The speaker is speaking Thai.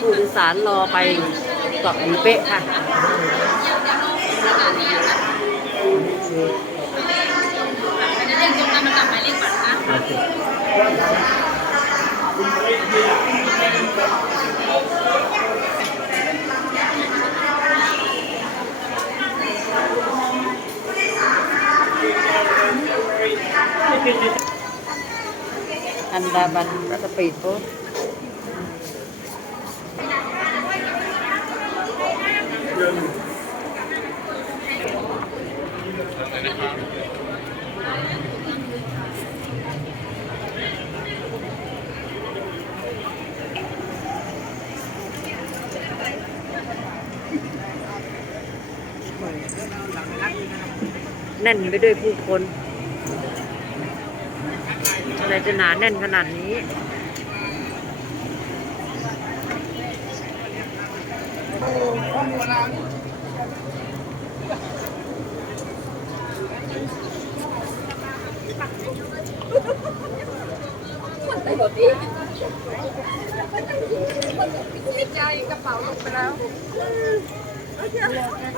ผู้โดยสารรอไปเกาะหลีเป๊ะค่ะไม่ได้เรียกจนมันกลับหมาย เลขบัตรนะอันดาบับแน่นไปด้วยผู้คนอะไรจะหนาแน่นขนาดนี้โอ้โห ใจกระเป๋าลงไปแล้วจะ